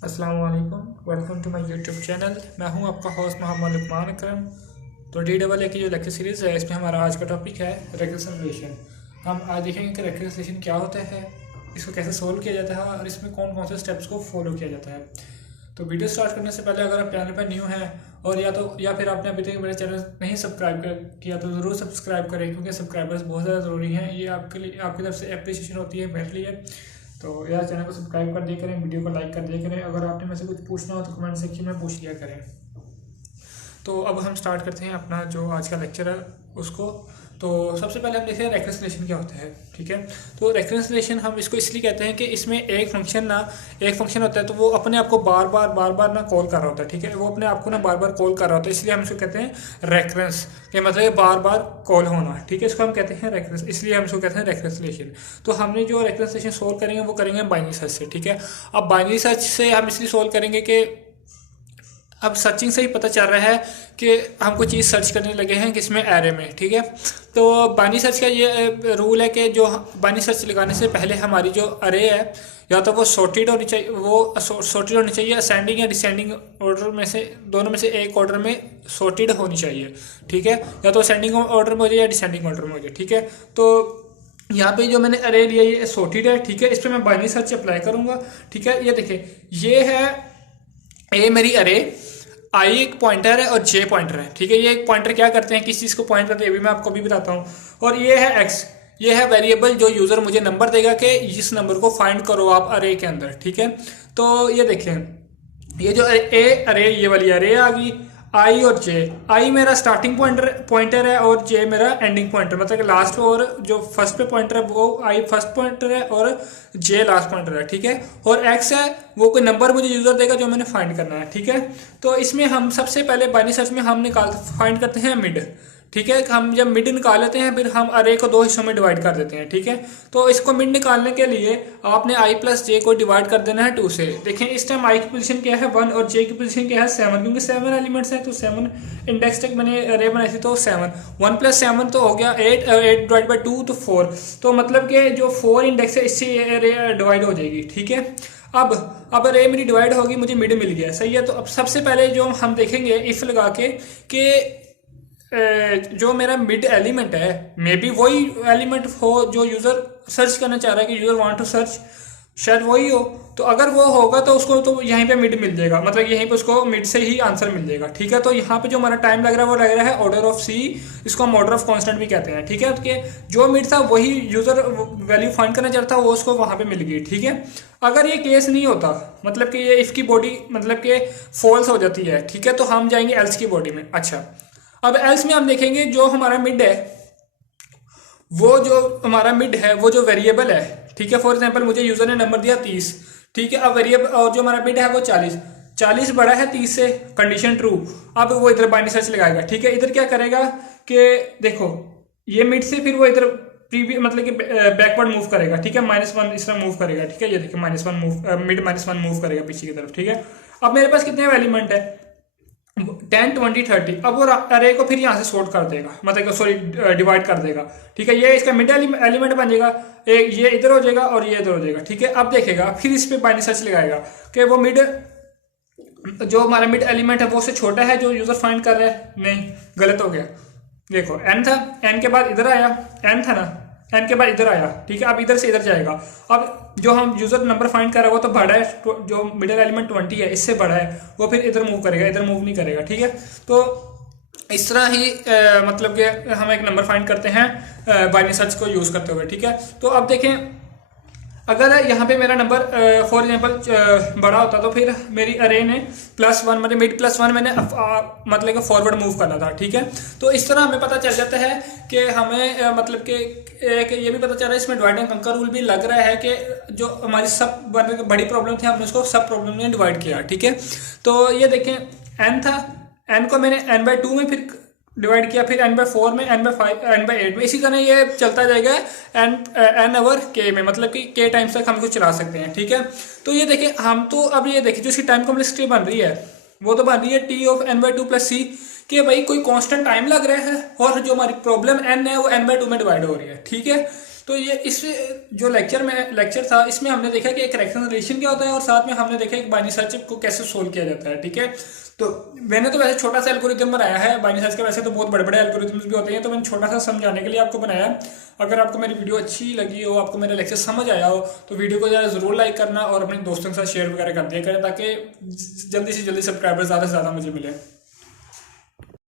अस्सलाम वालेकुम, welcome to my YouTube channel. मैं हूं आपका होस्ट मोहम्मद लुकमान अकरम। तो DEE की जो लेक्चर सीरीज़ है इसमें हमारा आज का टॉपिक है रेकन्सिलिएशन। हम आज देखेंगे कि रेकन्सिलिएशन क्या होता है, इसको कैसे सोल्व किया जाता है और इसमें कौन कौन से स्टेप्स को फॉलो किया जाता है। तो वीडियो स्टार्ट करने से पहले अगर आप चैनल पर न्यू हैं और या फिर आपने अभी तक मेरे चैनल नहीं सब्सक्राइब किया तो ज़रूर सब्सक्राइब करें, क्योंकि सब्सक्राइबर्स बहुत ज़्यादा ज़रूरी हैं। ये आपके लिए आपकी तरफ से अप्रिसिएशन होती है मेरे लिए। तो यार चैनल को सब्सक्राइब कर दिया करें, वीडियो को लाइक कर दिया करें। अगर आपने मुझसे कुछ पूछना हो तो कमेंट सेक्शन में पूछ लिया करें। तो अब हम स्टार्ट करते हैं अपना जो आज का लेक्चर है उसको। तो सबसे पहले हम देखते हैं रेकन्सिलिएशन क्या होता है। ठीक है, तो रेकन्सिलिएशन हम इसको इसलिए कहते हैं कि इसमें एक फंक्शन होता है, तो वो अपने आप को बार बार ना कॉल कर रहा होता है। ठीक है, वो अपने आप को ना बार बार कॉल कर रहा होता है, इसलिए हम इसको कहते हैं रेकरेंस के मतलब बार बार कॉल होना। ठीक है, इसको हम कहते हैं रेकरेंस, इसलिए हम इसको कहते हैं रेकन्सिलिएशन। तो हमने जो रेकन्सिलिएशन सोल्व करेंगे वो करेंगे बाइनरी सर्च से। ठीक है, अब बाइनरी सर्च से हम इसलिए सोल्व करेंगे कि अब सर्चिंग से ही पता चल रहा है कि हम कोई चीज़ सर्च करने लगे हैं किसमें, एरे में। ठीक है, तो बाइनरी सर्च का ये रूल है कि जो बाइनरी सर्च लगाने से पहले हमारी जो अरे है या तो वो सॉर्टेड होनी चाहिए, असेंडिंग या डिसेंडिंग ऑर्डर में से, दोनों में से एक ऑर्डर में सॉर्टेड होनी चाहिए। ठीक है, या तो असेंडिंग ऑर्डर में हो जाए या डिसेंडिंग ऑर्डर में हो जाए। ठीक है, तो यहाँ पे जो मैंने अरे लिया ये सॉर्टेड है। ठीक है, इस पर मैं बाइनरी सर्च अप्लाई करूँगा। ठीक है, ये देखिए, ये है ए मेरी अरे, आई एक पॉइंटर है और जे पॉइंटर है। ठीक है, ये एक पॉइंटर क्या करते हैं, किस चीज़ को पॉइंट करते हैं, ये भी मैं आपको भी बताता हूँ। और ये है एक्स, ये है वेरिएबल जो यूज़र मुझे नंबर देगा कि इस नंबर को फाइंड करो आप अरे के अंदर। ठीक है, तो ये देखें, ये जो ए अरे, ये वाली अरे आ गई, आई और जे। आई मेरा स्टार्टिंग पॉइंटर है और जे मेरा एंडिंग पॉइंटर, मतलब कि लास्ट और जो फर्स्ट पे पॉइंटर है वो आई फर्स्ट पॉइंटर है और जे लास्ट पॉइंटर है। ठीक है, और एक्स है वो कोई नंबर मुझे यूजर देगा जो मैंने फाइंड करना है। ठीक है, तो इसमें हम सबसे पहले बाइनरी सर्च में हम फाइंड करते हैं मिड। ठीक है, हम जब मिड निकाल लेते हैं फिर हम अरे को दो हिस्सों में डिवाइड कर देते हैं। ठीक है, तो इसको मिड निकालने के लिए आपने आई प्लस जे को डिवाइड कर देना है 2 से। देखें इस टाइम आई की पोजीशन क्या है 1 और जे की पोजीशन क्या है 7, क्योंकि 7 एलिमेंट्स हैं तो 7 इंडेक्स तक मैंने अरे बनाई थी, तो 7 1 प्लस 7 तो हो गया 8, 8 डिवाइड बाई 2 तो 4। तो मतलब कि जो 4 इंडेक्स है इससे ये अरे डिवाइड हो जाएगी। ठीक है, अब अरे मेरी डिवाइड होगी, मुझे मिड मिल गया। सही है, तो अब सबसे पहले जो हम देखेंगे इफ लगा के कि जो मेरा मिड एलिमेंट है मे बी वही एलिमेंट हो जो यूज़र सर्च करना चाह रहा है, कि यूज़र वांट टू सर्च, शायद वही हो। तो अगर वो होगा तो उसको तो यहीं पे मिड मिल जाएगा, मतलब यहीं पे उसको मिड से ही आंसर मिल जाएगा। ठीक है, तो यहाँ पे जो हमारा टाइम लग रहा है वो लग रहा है ऑर्डर ऑफ सी, इसको हम ऑर्डर ऑफ कांस्टेंट भी कहते हैं। ठीक है, तो जो मिड था वही यूज़र वैल्यू फाइंड करना चाहता था, वो उसको वहाँ पे मिल गई। ठीक है, अगर ये केस नहीं होता, मतलब कि ये इफ की बॉडी मतलब कि फॉल्स हो जाती है, ठीक है, तो हम जाएंगे एल्स की बॉडी में। अच्छा, अब एल्स में हम देखेंगे जो हमारा मिड है, वो जो हमारा मिड है वो जो वेरिएबल है। ठीक है, फॉर एग्जांपल मुझे यूजर ने नंबर दिया 30। ठीक है, अब वेरिएबल और जो हमारा मिड है वो 40, 40 बड़ा है 30 से, कंडीशन ट्रू। अब वो इधर बाइनरी सर्च लगाएगा। ठीक है, इधर क्या करेगा कि देखो ये मिड से फिर वो इधर प्रीवियस मतलब कि बैकवर्ड मूव करेगा। ठीक है, -1 इस तरह मूव करेगा। ठीक है, ये देखिए -1 मूव, मिड -1 मूव करेगा पीछे की तरफ। ठीक है, अब मेरे पास कितने एलिमेंट है 10 20 30। अब वो अरे को फिर यहाँ से सॉर्ट कर देगा, मतलब सॉरी डिवाइड कर देगा। ठीक है, ये इसका मिड एलिमेंट बन जाएगा, एक ये इधर हो जाएगा और ये इधर हो जाएगा। ठीक है, अब देखेगा फिर इस पे बाइनरी सर्च लगाएगा कि वो मिड, जो हमारा मिड एलिमेंट है वो उससे छोटा है जो यूजर फाइंड कर रहा है। नहीं, गलत हो गया। देखो एन था, एन के बाद इधर आया, एन था ना, एन के बाद इधर आया। ठीक है, अब इधर से इधर जाएगा। अब जो हम यूजर नंबर फाइंड कर रहे हैं वो तो बड़ा है, जो मिडिल एलिमेंट 20 है इससे बड़ा है, वो फिर इधर मूव करेगा, इधर मूव नहीं करेगा। ठीक है, तो इस तरह ही मतलब कि हम एक नंबर फाइंड करते हैं बाइनरी सर्च को यूज करते हुए। ठीक है, तो अब देखें अगर यहाँ पे मेरा नंबर फॉर एग्जांपल बड़ा होता तो फिर मेरी अरे ने +1 मतलब मिड +1 मैंने मतलब कि फॉरवर्ड मूव करना था। ठीक है, तो इस तरह हमें पता चल जाता है कि हमें मतलब कि एक ये भी पता चल रहा है, इसमें डिवाइड एंड कंकर रूल भी लग रहा है कि जो हमारी सब बड़ी प्रॉब्लम थी हमने उसको सब प्रॉब्लम में डिवाइड किया। ठीक है, तो ये देखें एन था, एन को मैंने n/2 में फिर डिवाइड किया, फिर n/4 में, n/5, n/8 में, इसी तरह ये चलता जाएगा n ओवर k में, मतलब कि k टाइम्स तक हम इसको चला सकते हैं। ठीक है, तो ये देखिए हम तो अब ये देखिए जो इसकी टाइम कॉम्प्लेक्सिटी बन रही है वो तो बन रही है t ऑफ n/2 + c, कि भाई कोई कांस्टेंट टाइम लग रहा है और जो हमारी प्रॉब्लम n है वो n/2 में डिवाइड हो रही है। ठीक है, तो ये इस जो लेक्चर था इसमें हमने देखा कि एक रेक्टेंगुलर क्या होता है और साथ में हमने देखा एक बाइनरी सर्च को कैसे सोल्व किया जाता है। ठीक है, तो मैंने तो वैसे छोटा सा एल्गोरिथम बनाया है बाइनरी सर्च के, वैसे तो बहुत बड़े बड़े एल्गोरिथम्स भी होते हैं, तो मैंने छोटा सा समझाने के लिए आपको बनाया। अगर आपको मेरी वीडियो अच्छी लगी हो, आपको मेरा लेक्चर समझ आया हो, तो वीडियो को ज़रूर लाइक करना और अपने दोस्तों के साथ शेयर वगैरह कर दिया करें ताकि जल्दी से जल्दी सब्सक्राइबर ज़्यादा से ज़्यादा मुझे मिले।